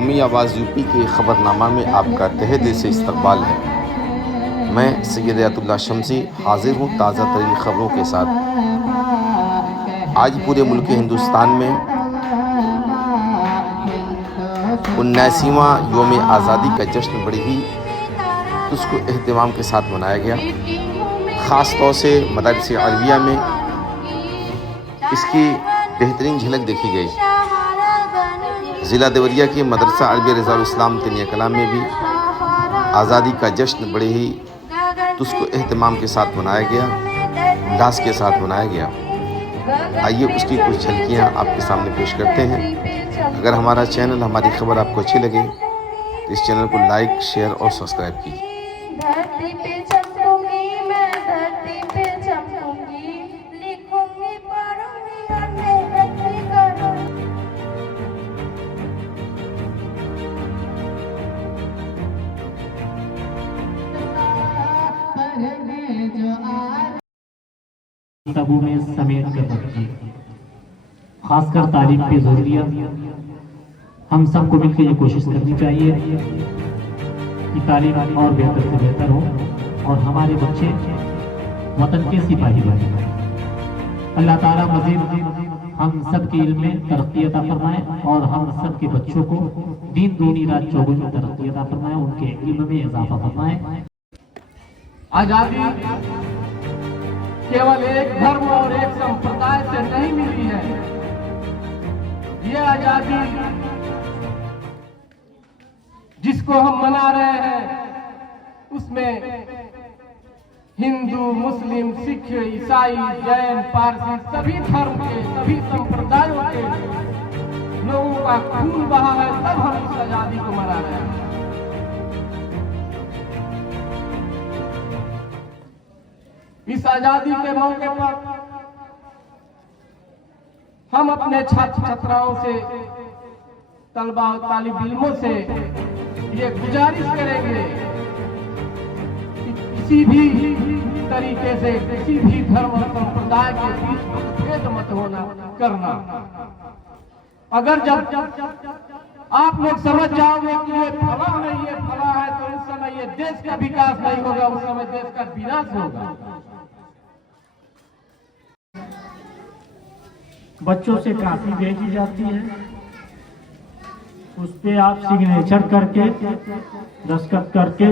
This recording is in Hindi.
कौमी आवाज़ यूपी के ख़बरनामा में आपका तहे दिल से इस्तकबाल है। मैं सैयद अतुल्ला शमसी हाजिर हूँ ताज़ा तरीन ख़बरों के साथ। आज पूरे मुल्क हिंदुस्तान में 79वां योम आज़ादी का जश्न बड़ी ही उसको एहतमाम के साथ मनाया गया। ख़ास तौर से मदरसे अरबिया में इसकी बेहतरीन झलक देखी गई। ज़िला देवरिया के मदरसा अरबिया रिज़ाउल इस्लाम तनिया कलाम में भी आज़ादी का जश्न बड़े ही उसको एहतमाम के साथ मनाया गया, उल्लास के साथ मनाया गया। आइए उसकी कुछ झलकियाँ आपके सामने पेश करते हैं। अगर हमारा चैनल, हमारी खबर आपको अच्छी लगे तो इस चैनल को लाइक, शेयर और सब्सक्राइब कीजिए। धरती पे चमकूंगी मैं, धरती पे चमकूंगी, लिखूंगी पढ़ूंगी और मेहनत भी करूंगी। किताबों में समेट कर रखिए, खासकर तालीम पे जोर दिया। हम सबको मिलकर ये कोशिश करनी चाहिए कि तालीम और बेहतर से बेहतर हो और हमारे बच्चे वतन के सिपाही बने। अल्लाह ताला मज़ीद हम सब के इल्म में तरक्की अता फरमाए और हम सब के बच्चों को दिन दूनी रात चौगुनी में तरक्की अता फरमाए, उनके इल्म में इजाफा फरमाए। आजादी केवल एक धर्म और एक संप्रदाय से नहीं मिली है। ये आजादी जिसको हम मना रहे हैं उसमें हिंदू, मुस्लिम, सिख, ईसाई, जैन, पारसी सभी धर्म के, सभी संप्रदायों के लोगों का खून बहा है, तब हम इस आजादी को मना रहे हैं। इस आजादी के मौके पर हम अपने छात्र छात्राओं से, तलबा और तालिब इल्मों से ये गुजारिश करेंगे कि किसी भी तरीके से किसी भी धर्म और संप्रदाय के बीच मतभेद मत होना करना। अगर जब आप लोग समझ जाओगे कि ये फला है, ये फला है, तो उस समय ये देश का विकास नहीं होगा, उस समय देश का विनाश होगा। बच्चों से कापी भेजी जाती है, उस पे आप सिग्नेचर करके, दस्तखत करके